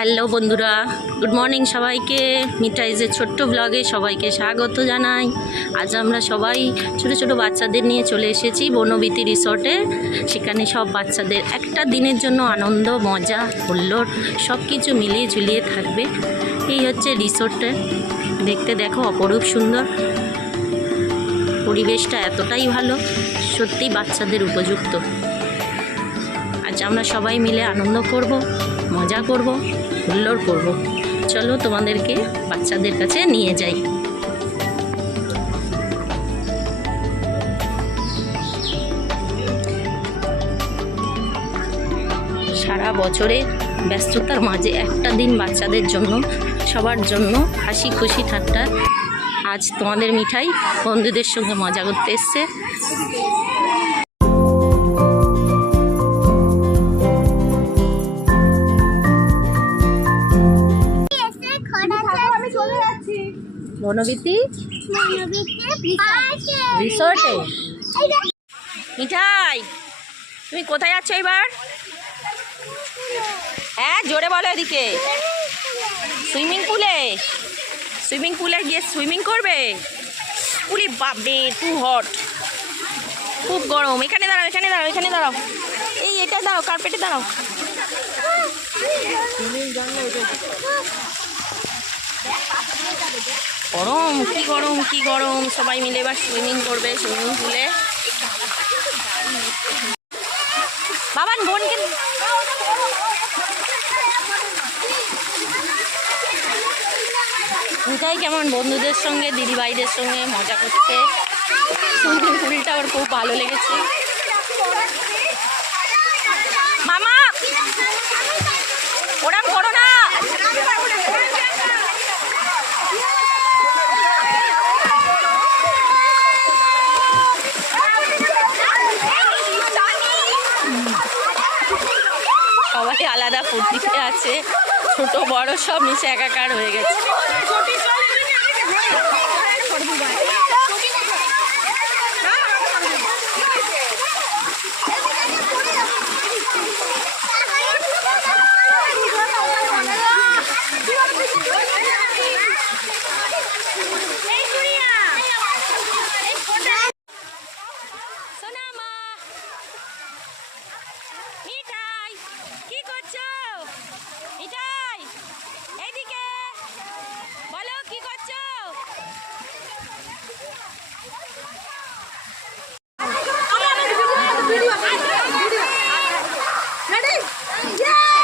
Hello বন্ধুরা, good morning সবাইকে। মিঠাইজের ছোট্ট ব্লগে সবাইকে স্বাগত জানাই। আজ আমরা সবাই ছোট ছোট বাচ্চাদের নিয়ে চলে এসেছি বনবীতি রিসর্টে। সেখানে সব বাচ্চাদের একটা দিনের জন্য আনন্দ, মজা, হুল্লোড় সব কিছু মিলিয়ে ঝুলিয়ে থাকবে। এই হচ্ছে রিসর্টে দেখতে দেখো, অপরূপ সুন্দর। পরিবেশটা এতটাই ভালো, সত্যি বাচ্চাদের উপযুক্ত। আজ আমরা সবাই মিলে আনন্দ করব, মজা করব। হুল্লোড় করব। চলো তোমাদেরকে বাচ্চাদের কাছে নিয়ে যাই। সারা বছরে ব্যস্ততার মাঝে একটা দিন বাচ্চাদের জন্য, সবার জন্য হাসি খুশি ঠাট্টা। আজ তোমাদের মিঠাই বন্ধুদের সঙ্গে মজা করতে এসছে। আমি চলে যাচ্ছি। বনবীতি রিসর্টে? মিঠাই তুমি কোথায় যাচ্ছ এবার? হ্যাঁ জোরে বলো এদিকে। সুইমিং পুলে? সুইমিং পুলে গিয়ে সুইমিং করবে? উলি বাপরে টু হট খুব গরম। এখানে দাঁড়াও এখানে দাঁড়াও এখানে দাঁড়াও। এই এটা দাঁড়াও কার্পেটে দাঁড়াও। গরম, কি গরম কি গরম। সবাই মিলে এবার সুইমিং করবে, সুইমিং পুলে। বাবান বোনকে মিঠাই কেমন? বন্ধুদের সঙ্গে, দিদিভাইদের সঙ্গে মজা করছে সুইমিং পুলটা ওর খুব ভালো লেগেছে। ফুর্তিতে আছে। ছোট বড় সব মিশে একাকার হয়ে গেছে। Yeah!